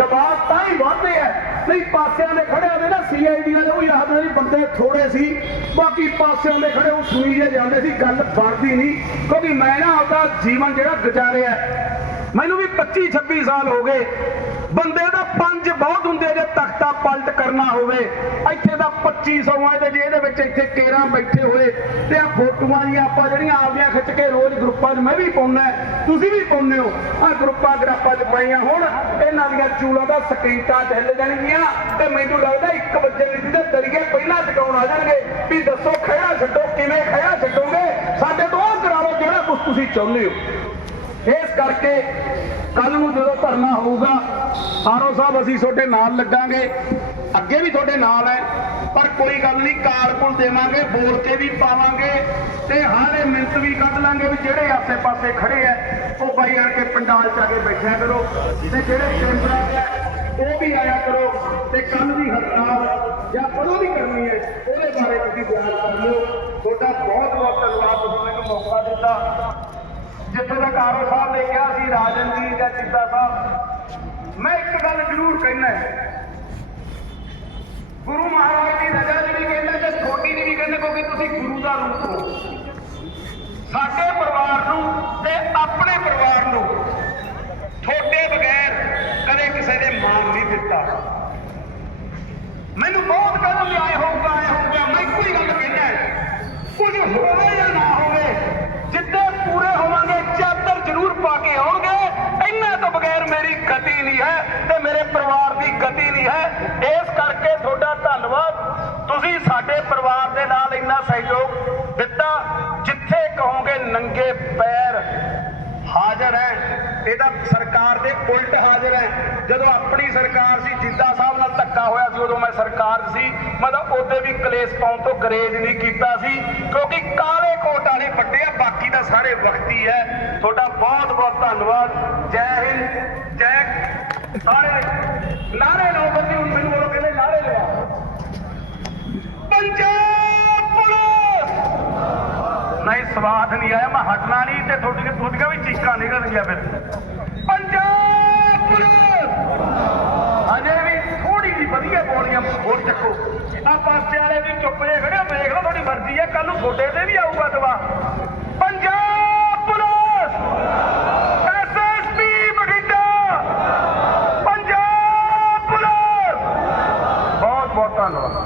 ਦਬਾਅ ਤਾਂ ਹੀ ਵਧਦੇ ਆ। ਨਹੀਂ, ਪਾਸਿਆਂ ਦੇ ਖੜਿਆਂ ਦੇ ਨਾ ਸੀਆਈਡੀ ਵਾਲੇ, ਉਹ ਯਾਦ ਨਹੀਂ, ਬੰਦੇ ਥੋੜੇ ਸੀ। ਬਾਕੀ ਪਾਸਿਆਂ ਦੇ ਖੜੇ ਉਹ ਸੁਣੀ ਜੇ ਜਾਂਦੇ ਸੀ, ਗੱਲ ਬਣਦੀ ਨਹੀਂ। ਕਿਉਂਕਿ ਮੈਂ ਨਾ ਆਪਦਾ ਜੀਵਨ ਜਿਹੜਾ ਗੁਜ਼ਾਰਿਆ ਮੈਨੂੰ ਵੀ 25 26 ਸਾਲ ਹੋ ਗਏ। ਬੰਦੇ ਦਾ ਪੰਜ ਬਹੁਤ ਹੁੰਦੇ ਜੇ ਤਖਤਾ ਪਲਟ ਕਰਨਾ ਹੋਵੇ। ਇੱਥੇ 2500 ਆ ਤੇ ਜੇ ਇਹਦੇ ਵਿੱਚ ਇੱਥੇ ਕੇਰਾਂ ਬੈਠੇ ਹੋਏ ਤੇ ਆ ਫੋਟੋਆਂ ਦੀਆਂ ਆਪਾਂ ਜਿਹੜੀਆਂ ਆਪਦੀਆਂ ਖਿੱਚ ਕੇ ਰੋਜ਼ ਗਰੁੱਪਾਂ 'ਚ ਮੈਂ ਵੀ ਪਾਉਣਾ ਤੁਸੀਂ ਵੀ ਪਾਉਂਦੇ ਹੋ। ਆ ਗਰੁੱਪਾਂ ਗਰਾਪਾਂ 'ਚ ਪਾਈਆਂ ਹੁਣ, ਇਹਨਾਂ ਦੀਆਂ ਚੂਲਾਂ ਦਾ ਸਕੀਟਾਂ 'ਚ ਜਾਣਗੀਆਂ ਤੇ ਮੈਨੂੰ ਲੱਗਦਾ 1 ਵਜੇ ਦੀ ਤੇ ਦਰੀਏ ਪਹਿਲਾਂ ਟਿਕਾਉਣ ਆ ਜਾਣਗੇ ਵੀ ਦੱਸੋ ਖੜਾ ਛੱਡੋ, ਕਿਵੇਂ ਖੜਾ ਛੱਡੋਗੇ? ਸਾਡੇ ਤੋਂ ਉਹ ਕਰਾਓ ਜਿਹੜਾ ਕੁਝ ਤੁਸੀਂ ਚਾਹੁੰਦੇ ਹੋ। ਇਸ ਕਰਕੇ ਕੱਲ ਨੂੰ ਜਦੋਂ ਧਰਨਾ ਹੋਊਗਾ ਆਰੋ ਸਾਹਿਬ, ਅਸੀਂ ਤੁਹਾਡੇ ਨਾਲ ਲੱਗਾਂਗੇ। ਅੱਗੇ ਵੀ ਤੁਹਾਡੇ ਨਾਲ ਹੈ। ਪਰ ਕੋਈ ਗੱਲ ਨਹੀਂ ਕਾਰਪੁਲ ਦੇਵਾਂਗੇ ਬੋਲ ਕੇ ਵੀ ਪਾਵਾਂਗੇ ਤੇ ਹਾਲੇ ਮਿੰਟ ਵੀ ਕੱਢ ਲਾਂਗੇ ਵੀ ਜਿਹੜੇ ਆਸੇ-ਪਾਸੇ ਖੜੇ ਐ, ਉਹ ਬਾਈ ਆਣ ਕੇ ਪੰਡਾਲ ਚ ਆ ਕੇ ਬੈਠਿਆ ਕਰੋ ਤੇ ਜਿਹੜੇ ਚੈਂਬਰਾਂ ਉਹ ਵੀ ਆਇਆ ਕਰੋ ਤੇ ਕੱਲ ਦੀ ਹੜਤਾਲ ਜਾਂ ਕਦੋਂ ਦੀ ਕਰਨੀ ਹੈ ਉਹਦੇ ਬਾਰੇ ਤੁਸੀਂ ਬਿਆਨ ਕਰ ਲਿਓ ਤੁਹਾਡਾ ਬਹੁਤ ਬਹੁਤ ਧੰਨਵਾਦ, ਤੁਸੀਂ ਮੈਨੂੰ ਮੌਕਾ ਦਿੱਤਾ। ਜਿੱਥੇ ਤੱਕ ਆਰੋ ਸਾਹਿਬ ਨੇ ਕਿਹਾ ਸੀ ਰਾਜਨ ਜੀ ਜਾਂ ਚਿੱਤਾ ਸਾਹਿਬ, ਮੈਂ ਇੱਕ ਗੱਲ ਜ਼ਰੂਰ ਕਹਿਣਾ ਹੈ ਗੁਰੂ ਮਹਾਰਾਜ ਦੀ ਰਜਾ ਦੀ ਵੀ ਕਹਿੰਦੇ ਤੇ ਛੋਟੀ ਦੀ ਵੀ ਕਹਿੰਦੇ ਕਿਉਂਕਿ ਤੁਸੀਂ ਗੁਰੂ ਦਾ ਰੂਪ ਹੋ ਸਾਡੇ ਪਰਿਵਾਰ ਨੂੰ ਤੇ ਆਪਣੇ ਪਰਿਵਾਰ ਨੂੰ ਤੁਹਾਡੇ ਬਗੈਰ ਕਦੇ ਕਿਸੇ ਨੇ ਮਾਣ ਨਹੀਂ ਦਿੱਤਾ। ਮੈਨੂੰ ਬਹੁਤ ਗੱਲ ਆਏ ਹੋਊਗਾ ਆਏ ਹੋਊਗਾ ਮੈਂ ਇੱਕੋ ਹੀ ਗੱਲ ਕਹਿਣਾ ਹੈ ਕੁਝ ਹੋਵੇ ਜਾਂ ਨਾ ਹੋਵੇ ਜਿੱਦੇ ਪੂਰੇ ਹੋਵਾਂਗੇ ਚਾਦਰ ਜ਼ਰੂਰ ਪਾ ਕੇ ਆਉਣਗੇ ਇਹਨਾਂ ਤੋਂ ਬਗੈਰ ਮੇਰੀ ਗਤੀ ਨਹੀਂ ਹੈ ਤੇ ਮੇਰੇ ਪਰਿਵਾਰ ਦੀ ਗਤੀ ਨਹੀਂ ਹੈ ਇਸ ਕਰਕੇ ਤੁਹਾਡਾ ਧੰਨਵਾਦ ਤੁਸੀਂ ਸਾਡੇ ਪਰਿਵਾਰ ਦੇ ਨਾਲ ਇੰਨਾ ਸਹਿਯੋਗ ਦਿੱਤਾ ਜਿੱਥੇ ਕਹੋਗੇ ਨੰਗੇ ਪੈਰ ਹਾਜ਼ਰ ਹੈ, ਇਹਦਾ ਸਰਕਾਰ ਦੇ ਉਲਟ ਹਾਜ਼ਰ ਹੈ। ਜਦੋਂ ਆਪਣੀ ਸਰਕਾਰ ਸੀ, ਜਿੱਦਾ ਸਾਹਿਬ ਨਾਲ ਧੱਕਾ ਹੋਇਆ ਸੀ, ਉਦੋਂ ਮੈਂ ਸਰਕਾਰ ਸੀ। ਮੈਂ ਤਾਂ ਉਹਦੇ ਵੀ ਕਲੇਸ਼ ਪਾਉਣ ਤੋਂ ਗਰੇਜ ਨਹੀਂ ਕੀਤਾ ਸੀ, ਕਿਉਂਕਿ ਕਾਲੇ ਕੋਟ ਵਾਲੇ ਵੱਡੇ ਆ, ਬਾਕੀ ਤਾਂ ਸਾਰੇ ਵਕਤੀ ਹੈ। ਤੁਹਾਡਾ ਬਹੁਤ ਬਹੁਤ ਧੰਨਵਾਦ। ਜੈ ਹਿੰਦ, ਜੈ ਸਾਰੇ ਨਾਰੇ ਲਾਓ ਬੰਦੀ ਹੁਣ ਮੈਨੂੰ ਉਹ ਕਹਿੰਦੇ ਨਾਰੇ ਲਵਾ ਪੰਜਾਬ ਸਵਾਦ ਨਹੀਂ ਆਇਆ, ਮੈਂ ਹਟਣਾ ਨਹੀਂ ਤੇ ਤੁਹਾਡੀਆਂ ਤੁਹਾਡੀਆਂ ਵੀ ਚੀਕਾਂ ਨਿਕਲਣਗੀਆਂ ਫਿਰ। ਪੰਜਾਬ ਪੁਲਿਸ! ਅਜੇ ਵੀ ਥੋੜੀ ਜੀ ਵਧੀਆ ਬੋਲੀਆਂ ਹੋਰ ਚੱਕੋ। ਆ ਪਾਸੇ ਵਾਲੇ ਵੀ ਚੁੱਪ ਜੇ ਖੜੇ ਵੇਖ ਲਓ ਤੁਹਾਡੀ ਮਰਜ਼ੀ ਹੈ ਕੱਲ ਨੂੰ ਤੁਹਾਡੇ ਤੇ ਵੀ ਆਊਗਾ ਦਵਾ। ਪੰਜਾਬ ਪੁਲਿਸ! ਪੰਜਾਬ ਪੁਲਿਸ! ਬਹੁਤ ਬਹੁਤ ਧੰਨਵਾਦ।